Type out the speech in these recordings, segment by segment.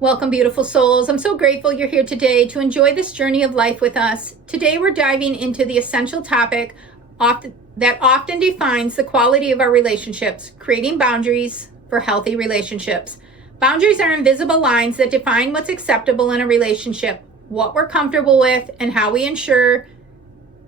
Welcome, beautiful souls. I'm so grateful you're here today to enjoy this journey of life with us. Today, we're diving into the essential topic that often defines the quality of our relationships, creating boundaries for healthy relationships. Boundaries are invisible lines that define what's acceptable in a relationship, what we're comfortable with, and how we ensure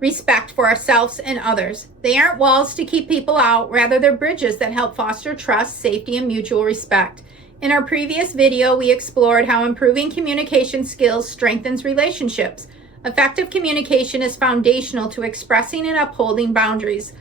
respect for ourselves and others. They aren't walls to keep people out, rather they're bridges that help foster trust, safety, and mutual respect. In our previous video, we explored how improving communication skills strengthens relationships. Effective communication is foundational to expressing and upholding boundaries.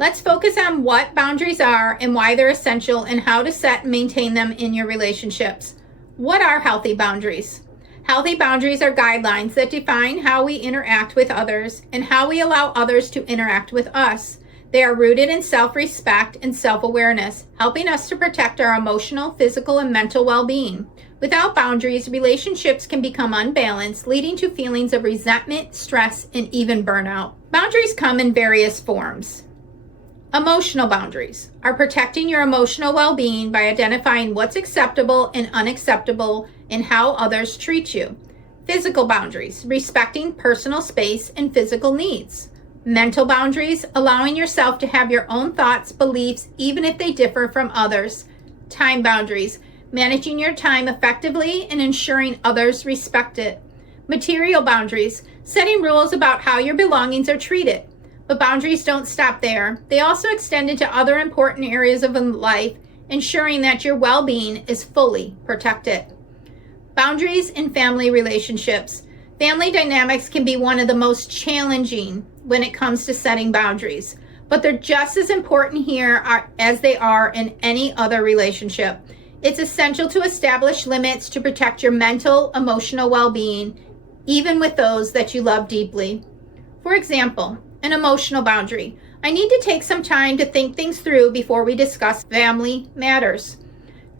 Let's focus on what boundaries are and why they're essential and how to set and maintain them in your relationships. What are healthy boundaries? Healthy boundaries are guidelines that define how we interact with others and how we allow others to interact with us. They are rooted in self-respect and self-awareness, helping us to protect our emotional, physical, and mental well-being. Without boundaries, relationships can become unbalanced, leading to feelings of resentment, stress, and even burnout. Boundaries come in various forms. Emotional boundaries are protecting your emotional well-being by identifying what's acceptable and unacceptable and how others treat you. Physical boundaries, respecting personal space and physical needs. Mental boundaries, allowing yourself to have your own thoughts, beliefs, even if they differ from others. Time boundaries, managing your time effectively and ensuring others respect it. Material boundaries, setting rules about how your belongings are treated. But boundaries don't stop there. They also extend into other important areas of life, ensuring that your well-being is fully protected. Boundaries in family relationships. Family dynamics can be one of the most challenging when it comes to setting boundaries, but they're just as important here as they are in any other relationship. It's essential to establish limits to protect your mental, emotional well-being, even with those that you love deeply. For example, an emotional boundary. I need to take some time to think things through before we discuss family matters.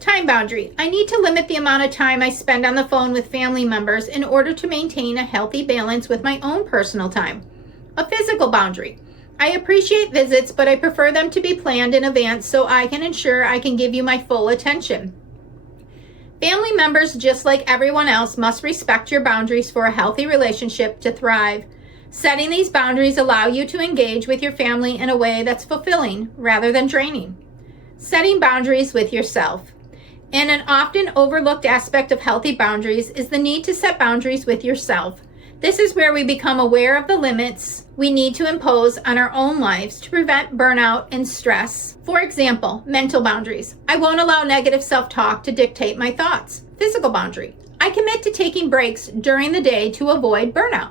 Time boundary. I need to limit the amount of time I spend on the phone with family members in order to maintain a healthy balance with my own personal time. A physical boundary. I appreciate visits, but I prefer them to be planned in advance so I can ensure I can give you my full attention. Family members, just like everyone else, must respect your boundaries for a healthy relationship to thrive. Setting these boundaries allow you to engage with your family in a way that's fulfilling rather than draining. Setting boundaries with yourself. And an often overlooked aspect of healthy boundaries is the need to set boundaries with yourself. This is where we become aware of the limits we need to impose on our own lives to prevent burnout and stress. For example, mental boundaries. I won't allow negative self-talk to dictate my thoughts. Physical boundary. I commit to taking breaks during the day to avoid burnout.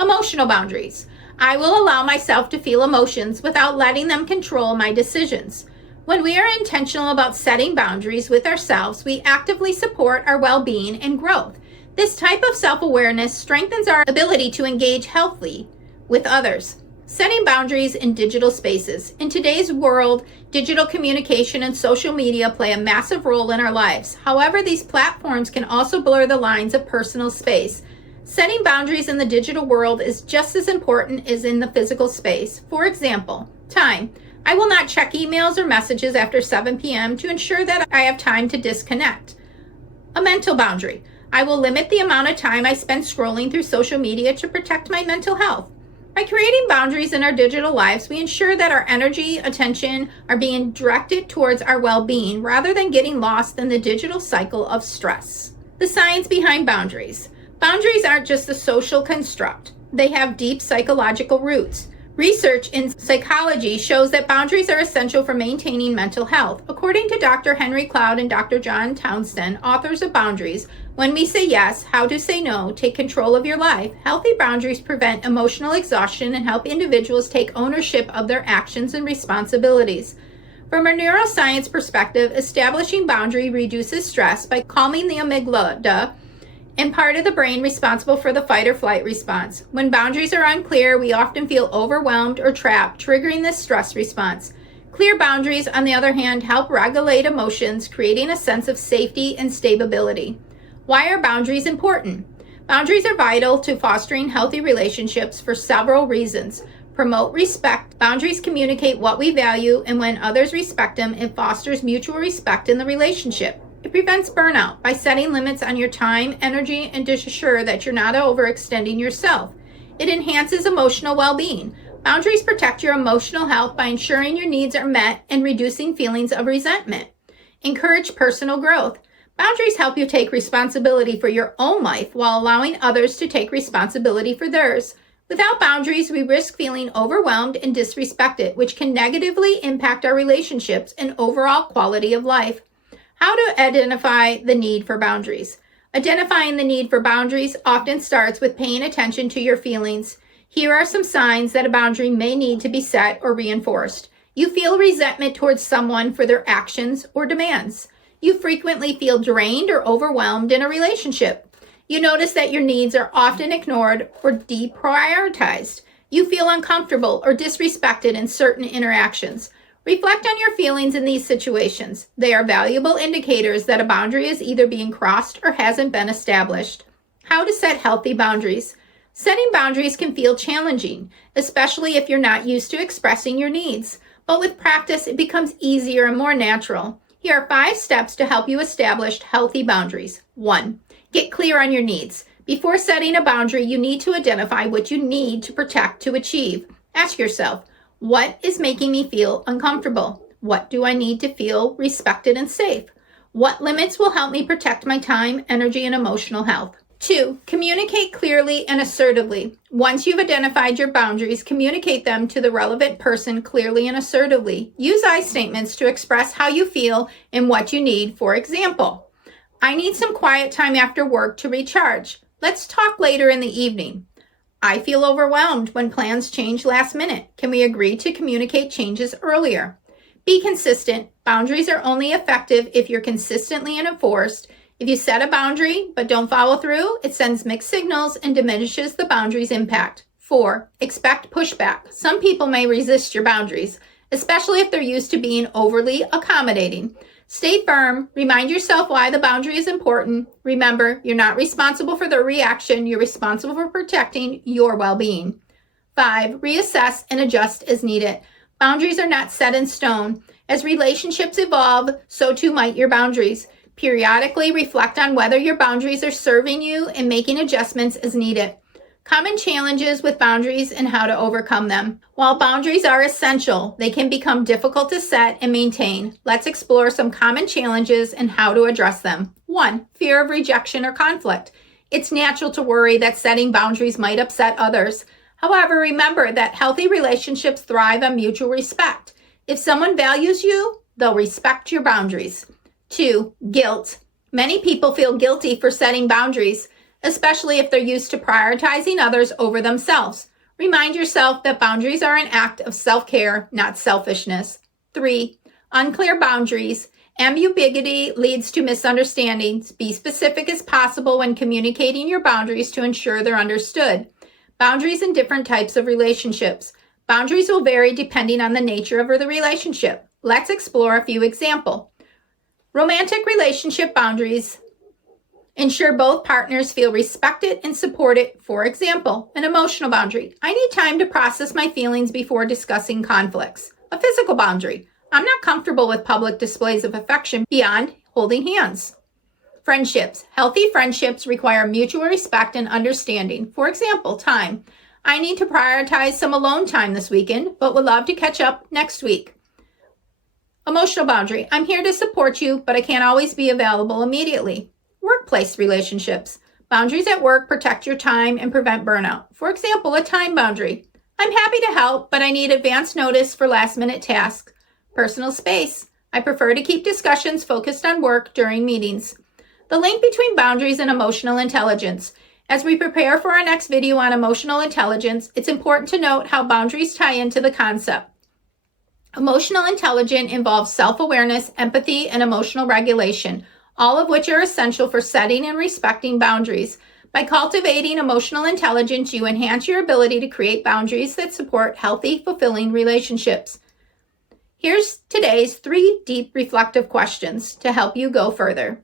Emotional boundaries. I will allow myself to feel emotions without letting them control my decisions. When we are intentional about setting boundaries with ourselves, we actively support our well-being and growth. This type of self-awareness strengthens our ability to engage healthily with others. Setting boundaries in digital spaces. In today's world, digital communication and social media play a massive role in our lives. However, these platforms can also blur the lines of personal space. Setting boundaries in the digital world is just as important as in the physical space. For example, time. I will not check emails or messages after 7 p.m. to ensure that I have time to disconnect. A mental boundary. I will limit the amount of time I spend scrolling through social media to protect my mental health. By creating boundaries in our digital lives, we ensure that our energy, attention are being directed towards our well-being rather than getting lost in the digital cycle of stress. The science behind boundaries. Boundaries aren't just a social construct. They have deep psychological roots. Research in psychology shows that boundaries are essential for maintaining mental health. According to Dr. Henry Cloud and Dr. John Townsend, authors of Boundaries, when we say yes, how to say no, take control of your life, healthy boundaries prevent emotional exhaustion and help individuals take ownership of their actions and responsibilities. From a neuroscience perspective, establishing boundary reduces stress by calming the amygdala, and part of the brain responsible for the fight or flight response. When boundaries are unclear, we often feel overwhelmed or trapped, triggering this stress response. Clear boundaries, on the other hand, help regulate emotions, creating a sense of safety and stability. Why are boundaries important? Boundaries are vital to fostering healthy relationships for several reasons. Promote respect. Boundaries communicate what we value, and when others respect them, it fosters mutual respect in the relationship. It prevents burnout by setting limits on your time, energy, and to assure that you're not overextending yourself. It enhances emotional well-being. Boundaries protect your emotional health by ensuring your needs are met and reducing feelings of resentment. Encourage personal growth. Boundaries help you take responsibility for your own life while allowing others to take responsibility for theirs. Without boundaries, we risk feeling overwhelmed and disrespected, which can negatively impact our relationships and overall quality of life. How to identify the need for boundaries. Identifying the need for boundaries often starts with paying attention to your feelings. Here are some signs that a boundary may need to be set or reinforced. You feel resentment towards someone for their actions or demands. You frequently feel drained or overwhelmed in a relationship. You notice that your needs are often ignored or deprioritized. You feel uncomfortable or disrespected in certain interactions. Reflect on your feelings in these situations. They are valuable indicators that a boundary is either being crossed or hasn't been established. How to set healthy boundaries. Setting boundaries can feel challenging, especially if you're not used to expressing your needs. But with practice, it becomes easier and more natural. Here are 5 steps to help you establish healthy boundaries. 1. Get clear on your needs. Before setting a boundary, you need to identify what you need to protect to achieve. Ask yourself, what is making me feel uncomfortable? What do I need to feel respected and safe? What limits will help me protect my time, energy, and emotional health? 2. Communicate clearly and assertively. Once you've identified your boundaries, communicate them to the relevant person clearly and assertively. Use I statements to express how you feel and what you need. For example, I need some quiet time after work to recharge. Let's talk later in the evening. I feel overwhelmed when plans change last minute. Can we agree to communicate changes earlier? Be consistent. Boundaries are only effective if you're consistently enforced. If you set a boundary but don't follow through, it sends mixed signals and diminishes the boundary's impact. 4. Expect pushback. Some people may resist your boundaries, especially if they're used to being overly accommodating. Stay firm. Remind yourself why the boundary is important. Remember, you're not responsible for their reaction. You're responsible for protecting your well-being. 5. Reassess and adjust as needed. Boundaries are not set in stone. As relationships evolve, so too might your boundaries. Periodically reflect on whether your boundaries are serving you and making adjustments as needed. Common challenges with boundaries and how to overcome them. While boundaries are essential, they can become difficult to set and maintain. Let's explore some common challenges and how to address them. 1. Fear of rejection or conflict. It's natural to worry that setting boundaries might upset others. However, remember that healthy relationships thrive on mutual respect. If someone values you, they'll respect your boundaries. 2. Guilt. Many people feel guilty for setting boundaries, especially if they're used to prioritizing others over themselves. Remind yourself that boundaries are an act of self-care, not selfishness. 3. Unclear boundaries. Ambiguity leads to misunderstandings. Be specific as possible when communicating your boundaries to ensure they're understood. Boundaries in different types of relationships. Boundaries will vary depending on the nature of the relationship. Let's explore a few examples. Romantic relationship boundaries ensure both partners feel respected and supported. For example, an emotional boundary. I need time to process my feelings before discussing conflicts. A physical boundary. I'm not comfortable with public displays of affection beyond holding hands. Friendships. Healthy friendships require mutual respect and understanding. For example, time. I need to prioritize some alone time this weekend, but would love to catch up next week. Emotional boundary. I'm here to support you, but I can't always be available immediately. Workplace relationships. Boundaries at work protect your time and prevent burnout. For example, a time boundary. I'm happy to help, but I need advance notice for last-minute tasks. Personal space. I prefer to keep discussions focused on work during meetings. The link between boundaries and emotional intelligence. As we prepare for our next video on emotional intelligence, it's important to note how boundaries tie into the concept. Emotional intelligence involves self-awareness, empathy, and emotional regulation, all of which are essential for setting and respecting boundaries. By cultivating emotional intelligence, you enhance your ability to create boundaries that support healthy, fulfilling relationships. Here's today's 3 deep reflective questions to help you go further.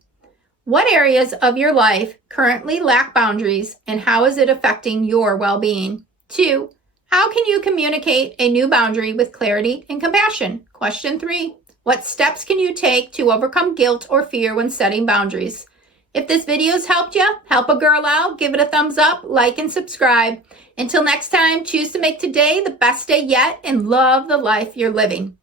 What areas of your life currently lack boundaries, and how is it affecting your well-being? 2. How can you communicate a new boundary with clarity and compassion? Question 3. What steps can you take to overcome guilt or fear when setting boundaries? If this video's helped you, help a girl out, give it a thumbs up, like, and subscribe. Until next time, choose to make today the best day yet and love the life you're living.